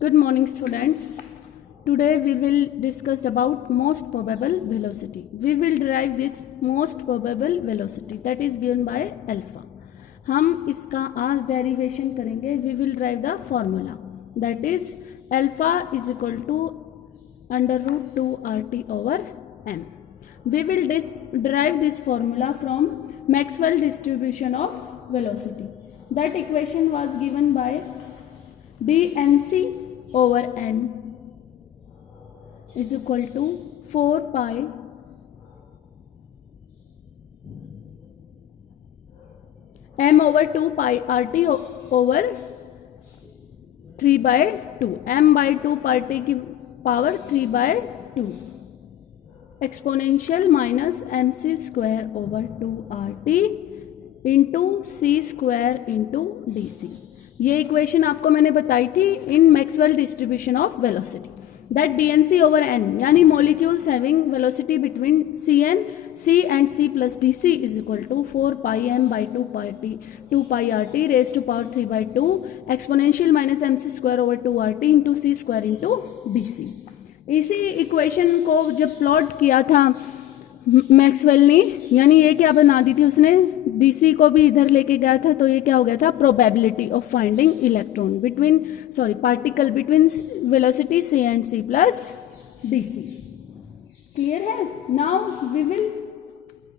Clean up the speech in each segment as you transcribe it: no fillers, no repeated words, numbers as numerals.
Good morning, students. Today we will discuss about most probable velocity. We will derive this most probable velocity that is given by alpha. हम इसका आज derivation करेंगे. We will derive the formula that is alpha is equal to under root 2 RT over m. We will derive this formula from Maxwell distribution of velocity. That equation was given by dnc over n is equal to 4 pi m over 2 pi RT over 3 by 2 m by 2 RT की power 3 by 2 exponential minus mc square over 2 RT into C square into d c. ये equation आपको मैंने बताई थी in Maxwell distribution of velocity that d N c over N यानी molecules having velocity between c and C plus d c is equal to 4 pi m by 2 pi R T raise to power 3 by 2 exponential minus M C square over 2 R T into C square into d सी. इसी equation को जब plot किया था Maxwell ने, यानी ये क्या बना दी थी उसने, डीसी को भी इधर लेके गया था, तो ये क्या हो गया था, probability of finding electron particle between velocity C and C plus DC. Clear है. नाउ वी विल,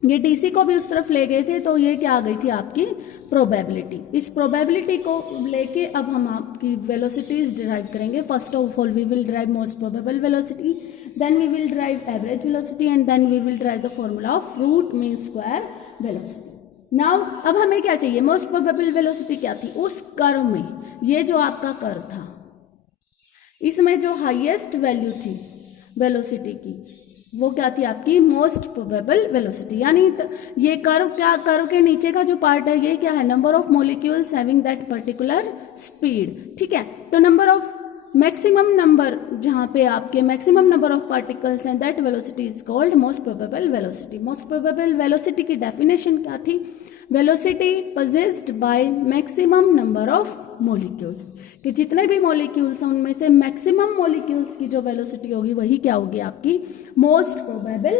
ये डीसी को भी उस तरफ ले गए थे, तो ये क्या आ गई थी आपकी प्रोबेबिलिटी. इस प्रोबेबिलिटी को लेके अब हम आपकी वेलोसिटीज डिराइव करेंगे. First of all we will derive most probable velocity, then we will derive average velocity and then we will derive the formula of root mean square velocity. Now अब हमें क्या चाहिए, most probable velocity क्या थी उस curve में. ये जो आपका कर्व था इसमें जो हाईएस्ट वैल्यू थी वेलोसिटी की वो क्या थी आपकी मोस्ट प्रोबेबल वेलोसिटी. यानी ये कर्व, क्या कर्व के नीचे का जो पार्ट है ये क्या है, number of molecules having that particular speed. ठीक है, तो नंबर ऑफ मैक्सिमम नंबर, जहाँ पे आपके मैक्सिमम नंबर ऑफ पार्टिकल्स हैं, that velocity is called most probable velocity. Most probable velocity की डेफिनेशन क्या थी, velocity possessed by maximum number of molecules, कि जितने भी मॉलिक्यूल्स हैं उनमें से मैक्सिमम मॉलिक्यूल्स की जो वेलोसिटी होगी वही क्या होगी आपकी मोस्ट प्रोबेबल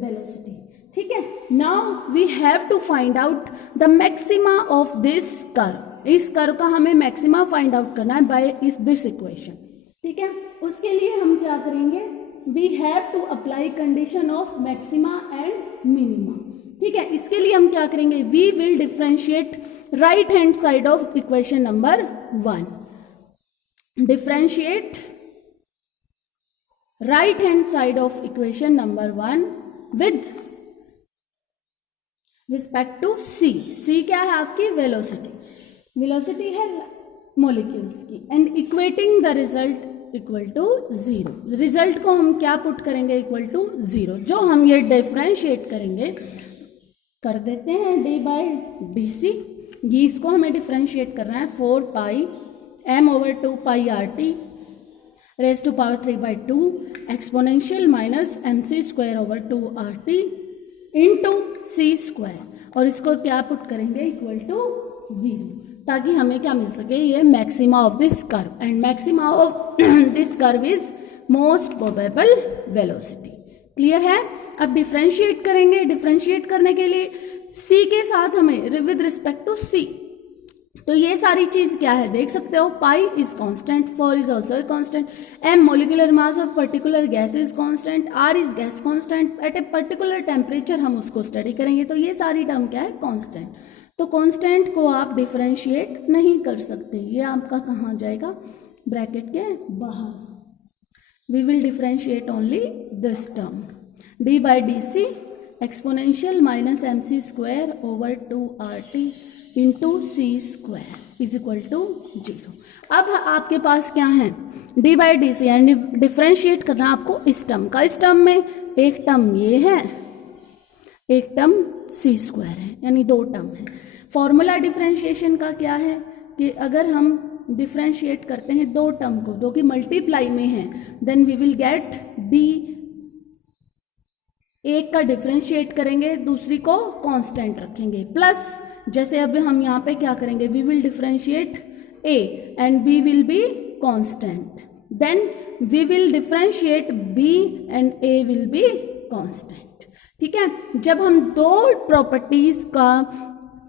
वेलोसिटी. ठीक है. Now we have to find out the maxima of this curve. इस कर्व का हमें मैक्सिमा फाइंड आउट करना है बाय दिस इक्वेशन. ठीक है, उसके लिए हम क्या करेंगे, we have to apply condition of maxima and minima. ठीक है, इसके लिए हम क्या करेंगे, we will differentiate right hand side of equation number 1. Differentiate right hand side of equation number 1 with respect to C. C क्या है आपकी वेलोसिटी, वेलोसिटी है मॉलिक्यूल्स की, and equating the result equal to 0. Result को हम क्या put करेंगे, equal to 0. जो हम ये डिफरेंशिएट करेंगे कर देते हैं डी बाई डी सी. इसको हमें डिफरेंशिएट करना है 4 pi m over 2 pi R T raise to power 3 by 2 exponential minus M C square over 2 R T into C square, और इसको क्या पुट करेंगे, इक्वल टू 0, ताकि हमें क्या मिल सके, ये maxima of this curve, and maxima of this curve is most probable velocity. Clear है. अब डिफरेंशिएट करेंगे. डिफरेंशिएट करने के लिए सी के साथ हमें विद रिस्पेक्ट टू सी, तो ये सारी चीज क्या है देख सकते हो, pi is constant, 4 is also a constant, M molecular mass of particular gas is constant, R is gas constant at a particular temperature, हम उसको स्टडी करेंगे. तो ये सारी टर्म क्या है, कांस्टेंट. तो कांस्टेंट को आप डिफरेंशिएट नहीं कर सकते, ये आपका कहाँ जाएगा, ब्रैकेट के बाहर. We will differentiate only this term D by D C exponential minus M C square over 2 R T into C square is equal to 0. अब आपके पास क्या है, D by D C, and differentiate करना आपको इस टर्म का. इस टर्म में एक टर्म ये है, एक टर्म सी स्क्वायर है, यानी 2 टर्म है. फॉर्मूला डिफरेंशिएशन का क्या है कि अगर हम डिफरेंशिएट करते हैं 2 टर्म को, जो कि मल्टीप्लाई में है, then we will get D. एक का डिफरेंशिएट करेंगे, दूसरी को कांस्टेंट रखेंगे, प्लस जैसे अब हम यहाँ पे क्या करेंगे, we will differentiate A and B will be constant. Then we will differentiate b and a will be constant. ठीक है, जब हम दो प्रॉपर्टीज का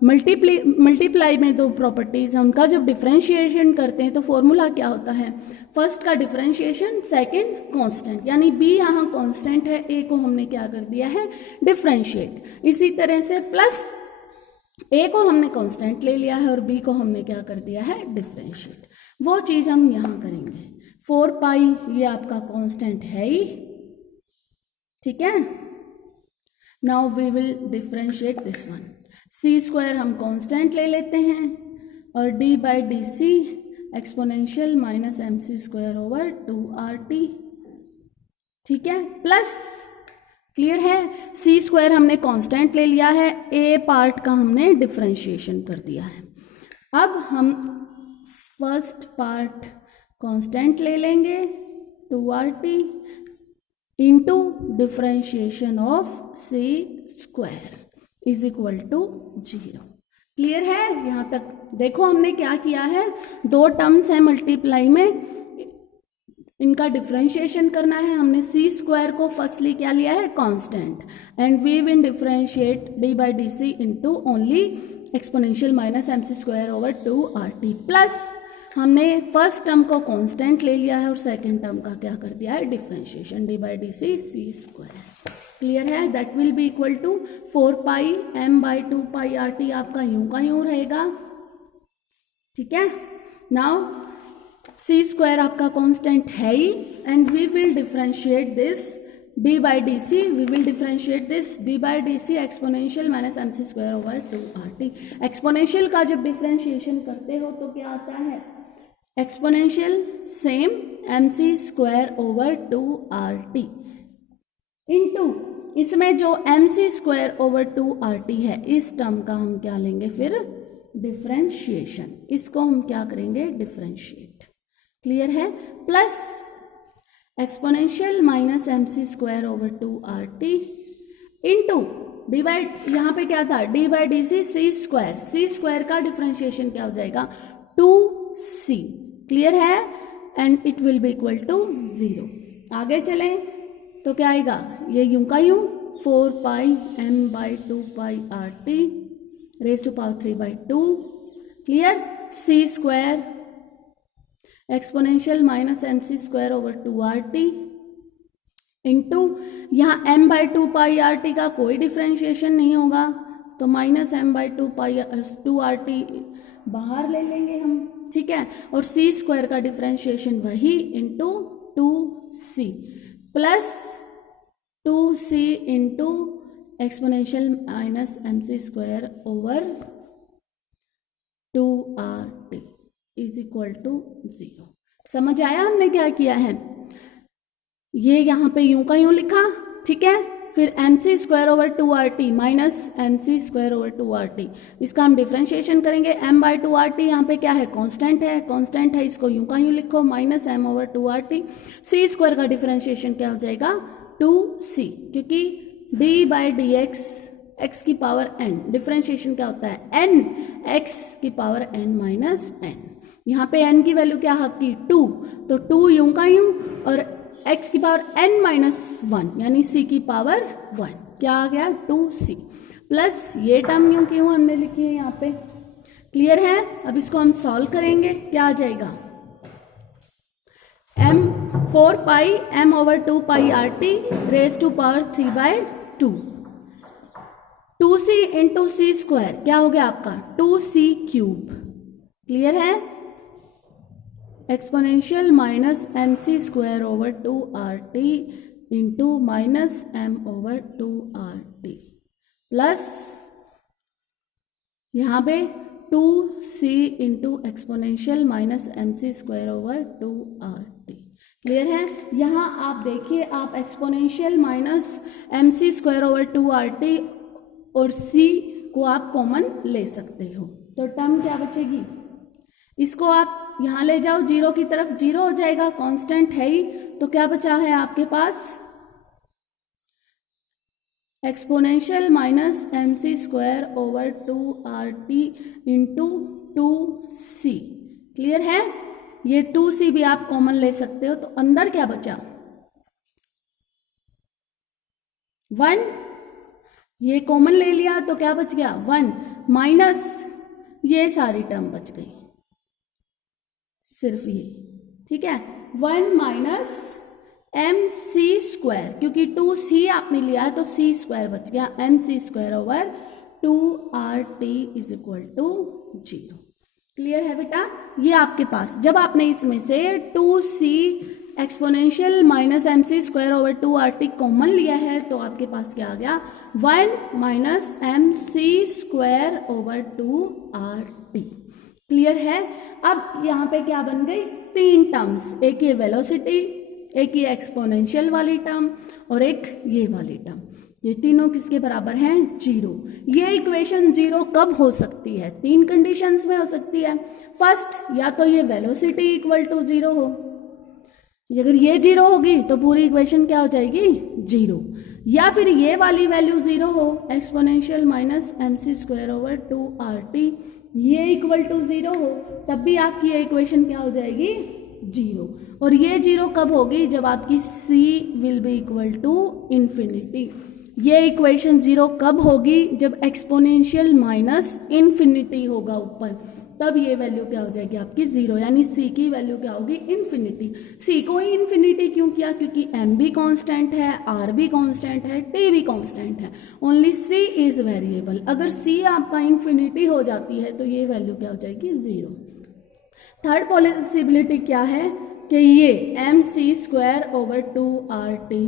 मल्टीप्लाई में दो प्रॉपर्टीज हैं उनका जब डिफरेंशिएशन करते हैं तो फॉर्मूला क्या होता है, फर्स्ट का डिफरेंशिएशन, सेकंड कांस्टेंट, यानी b यहाँ कांस्टेंट है, a को हमने क्या कर दिया है डिफरेंशिएट। इसी तरह से प्लस a को हमने कांस्टेंट ले लिया है और b को हमने क्या कर दिया है डिफरेंशिएट। वो चीज हम यहाँ करेंगे। 4 पाई ये आपका कांस्टेंट है ही, ठीक है। Now we will differentiate this one. C square हम कांस्टेंट ले लेते हैं और d by D C exponential minus M C square over 2RT, ठीक है, प्लस क्लियर है, सी स्क्वायर हमने कांस्टेंट ले लिया है, ए पार्ट का हमने डिफरेंशिएशन कर दिया है। अब हम फर्स्ट पार्ट कांस्टेंट ले लेंगे 2RT into differentiation of C square is equal to 0। Clear है, यहां तक देखो हमने क्या किया है, दो टर्म्स है मल्टीप्लाई में, इनका डिफरेंशिएशन करना है। हमने सी स्क्वायर को फर्स्टली क्या लिया है constant and we will differentiate D by D C into only exponential minus M C square over 2RT, plus हमने फर्स्ट टर्म को कांस्टेंट ले लिया है और सेकंड टर्म का क्या कर दिया है differentiation, d by D C C square. Clear है, that will be equal to 4 pi m by 2 pi RT आपका यूं का यूं रहेगा, ठीक है। नाउ सी स्क्वायर आपका कांस्टेंट है ही and we will differentiate this d by D c, we will differentiate this d by D C exponential minus M C square over 2RT। Exponential का जब डिफरेंशिएशन करते हो तो क्या आता है, एक्सपोनेंशियल सेम एम सी स्क्वायर ओवर 2RT इंटू इसमें जो M C square over 2RT है, इस टर्म का हम क्या लेंगे फिर डिफरेंशिएशन, इसको हम क्या करेंगे डिफरेंशिएट। क्लियर है, plus exponential minus M C square over 2RT into D by, यहाँ पे क्या था D by D C C square, C square का डिफरेंशिएशन क्या हो जाएगा 2c। क्लियर है, and it will be equal to 0। आगे चलें तो क्या आएगा, ये यूं का यूं 4 pi m by 2 pi RT raise to power 3 by 2। Clear, c square exponential minus M C square over 2RT into यहाँ m बाई 2 पाई RT का कोई डिफरेंशिएशन नहीं होगा तो minus m by 2 pi 2RT बाहर ले लेंगे हम, ठीक है, और सी स्क्वायर का डिफरेंशिएशन वही into 2c plus 2c into exponential minus M C square over 2RT is equal to 0। समझ आया हमने क्या किया है, ये यहाँ पे यूं का यूं लिखा, ठीक है, फिर एम सी square over 2RT minus M C square over 2RT, इसका हम डिफरेंशिएशन करेंगे। m बाई 2RT यहाँ पे क्या है कांस्टेंट है, कांस्टेंट है, इसको यूं का यूं लिखो माइनस m ओवर 2RT। सी स्क्वायर का डिफरेंशिएशन क्या हो जाएगा 2c, क्योंकि d बाई डी एक्स की पावर n, डिफरेंशिएशन क्या होता है n x की पावर n माइनस n। यहाँ पे n की वैल्यू क्या आपकी 2, तो 2 यूं का यूं और x की पावर n माइनस 1 यानी c की पावर 1, क्या आ गया 2c प्लस ये टर्म यूं क्यों हमने लिखी है यहाँ पे। क्लियर है, अब इसको हम सॉल्व करेंगे, क्या आ जाएगा m 4 pi m over 2 pi RT raise to power 3 by 2, 2c into C square क्या हो गया आपका 2c क्यूब। क्लियर है, exponential minus M C square over 2RT into minus m over 2RT plus यहाँ पे 2c into exponential minus M C square over 2RT। Clear है, यहाँ आप देखिए, आप exponential minus M C square over 2RT और c को आप कॉमन ले सकते हो, तो टर्म क्या बचेगी, इसको आप यहाँ ले जाओ 0 की तरफ, 0 हो जाएगा, कांस्टेंट है ही, तो क्या बचा है आपके पास exponential minus M C square over 2RT into 2c। Clear है, ये 2c भी आप कॉमन ले सकते हो, तो अंदर क्या बचा 1, ये कॉमन ले लिया तो क्या बच गया 1 माइनस ये सारी टर्म बच गई, सिर्फ ये, ठीक है 1 माइनस mc², क्योंकि 2c आपने लिया है तो c² बच गया, mc² over 2RT is equal to 0। Clear है बेटा? ये आपके पास जब आपने इसमें से 2c exponential minus mc² over 2RT common लिया है तो आपके पास क्या आ गया 1 minus mc² over 2RT। Clear है? अब यहाँ पे क्या बन गई 3 टर्म्स, एक ये वेलोसिटी, एक ये एक्सपोनेंशियल वाली टर्म और एक ये वाली टर्म, ये तीनों किसके बराबर हैं 0। ये इक्वेशन 0 कब हो सकती है? 3 कंडीशंस में हो सकती है। फर्स्ट, या तो ये वेलोसिटी इक्वल टू 0 हो, अगर ये 0 होगी तो पूरी इक्वेशन क्या हो जाएगी 0, या फिर ये वाली वैल्यू 0 हो, exponential minus mc² over 2RT ये इक्वल टू 0 हो, तब भी आपकी ये इक्वेशन क्या हो जाएगी 0। और ये 0 कब होगी? जब आपकी c will be equal to infinity. ये इक्वेशन 0 कब होगी? जब एक्सपोनेंशियल माइनस इन्फिनिटी होगा ऊपर, तब ये वैल्यू क्या हो जाएगी आपकी 0, यानी c की वैल्यू क्या होगी इन्फिनिटी। c को ही इन्फिनिटी क्यों किया? क्योंकि m भी कांस्टेंट है, r भी कांस्टेंट है, t भी कांस्टेंट है, ओनली c इज वेरिएबल। अगर c आपका इन्फिनिटी हो जाती है तो ये वैल्यू क्या हो जाएगी 0। थर्ड पॉसिबिलिटी क्या है कि ये mc² over 2RT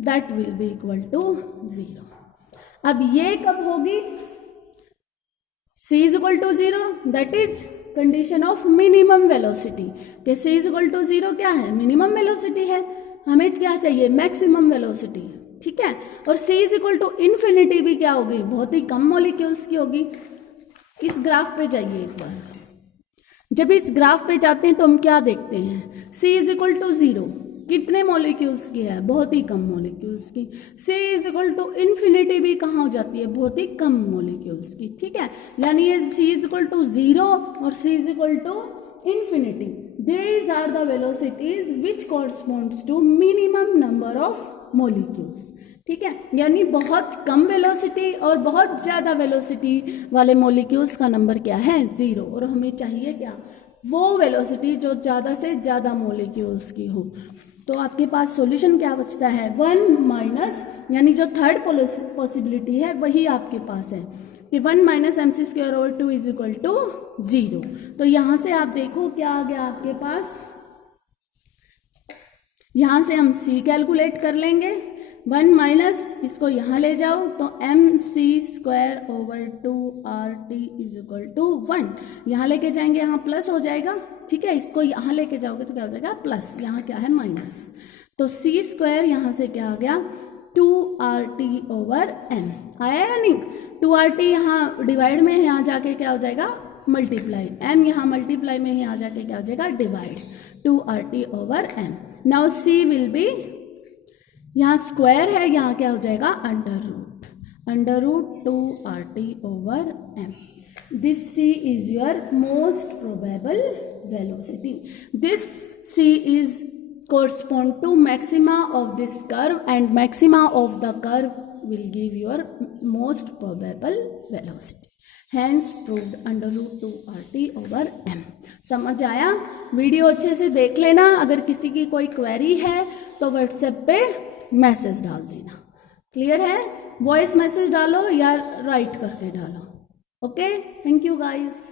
that will be equal to 0। अब ये कब होगी? c is equal to 0, that is condition of minimum velocity, कि c इज इक्वल टू 0 क्या है? मिनिमम वेलोसिटी है, हमें क्या चाहिए मैक्सिमम वेलोसिटी, ठीक है। और c is equal to infinity भी क्या होगी? बहुत ही कम मॉलिक्यूल्स की होगी। इस ग्राफ पे जाइए एक बार, जब इस ग्राफ पे जाते हैं तो हम क्या देखते हैं c इज इक्वल टू 0, कितने मॉलिक्यूल्स की है? बहुत ही कम मॉलिक्यूल्स की। c is equal to infinity भी कहाँ हो जाती है? बहुत ही कम मॉलिक्यूल्स की, ठीक है। यानी ये c इज इक्वल टू 0 और c is equal to infinity, these are the velocities which corresponds to minimum number of molecules, ठीक है। यानी बहुत कम वेलोसिटी और बहुत ज़्यादा वेलोसिटी वाले मॉलिक्यूल्स का नंबर क्या है 0, और हमें चाहिए क्या? वो वेलोसिटी जो ज़्यादा से ज़्यादा मॉलिक्यूल्स की हो। तो आपके पास सॉल्यूशन क्या बचता है 1 माइनस, यानी जो थर्ड पॉसिबिलिटी है वही आपके पास है कि 1 minus mc² over 2 is equal to 0। तो यहाँ से आप देखो क्या आ गया आपके पास, यहाँ से हम c कैलकुलेट कर लेंगे, 1 माइनस इसको यहाँ ले जाओ तो mc² over 2RT is equal to 1, यहाँ लेके जाएंगे यहाँ प्लस हो जाएगा, ठीक है। इसको यहाँ लेके जाओगे तो क्या हो जाएगा प्लस, यहाँ क्या है माइनस, तो c² यहाँ से क्या आ गया 2RT ओवर m आया या नहीं? 2RT यहाँ डिवाइड में है, यहाँ जाके क्या हो जाएगा मल्टीप्लाई, m यहाँ मल्टीप्लाई में है, यहाँ जाके क्या हो जाएगा divide, 2RT over m। Now c will be, यहाँ स्क्वायर है, यहाँ क्या हो जाएगा under root 2RT over m। This c is your most probable velocity, this c is correspond to maxima of this curve and maxima of the curve will give your most probable velocity, hence proved under root 2RT over m। समझ आया? Video अच्छे से देख लेना, अगर किसी की कोई क्वेरी है तो व्हाट्सएप पे मैसेज डाल देना। क्लियर है? वॉइस मैसेज डालो या राइट करके डालो। Okay, thank you guys.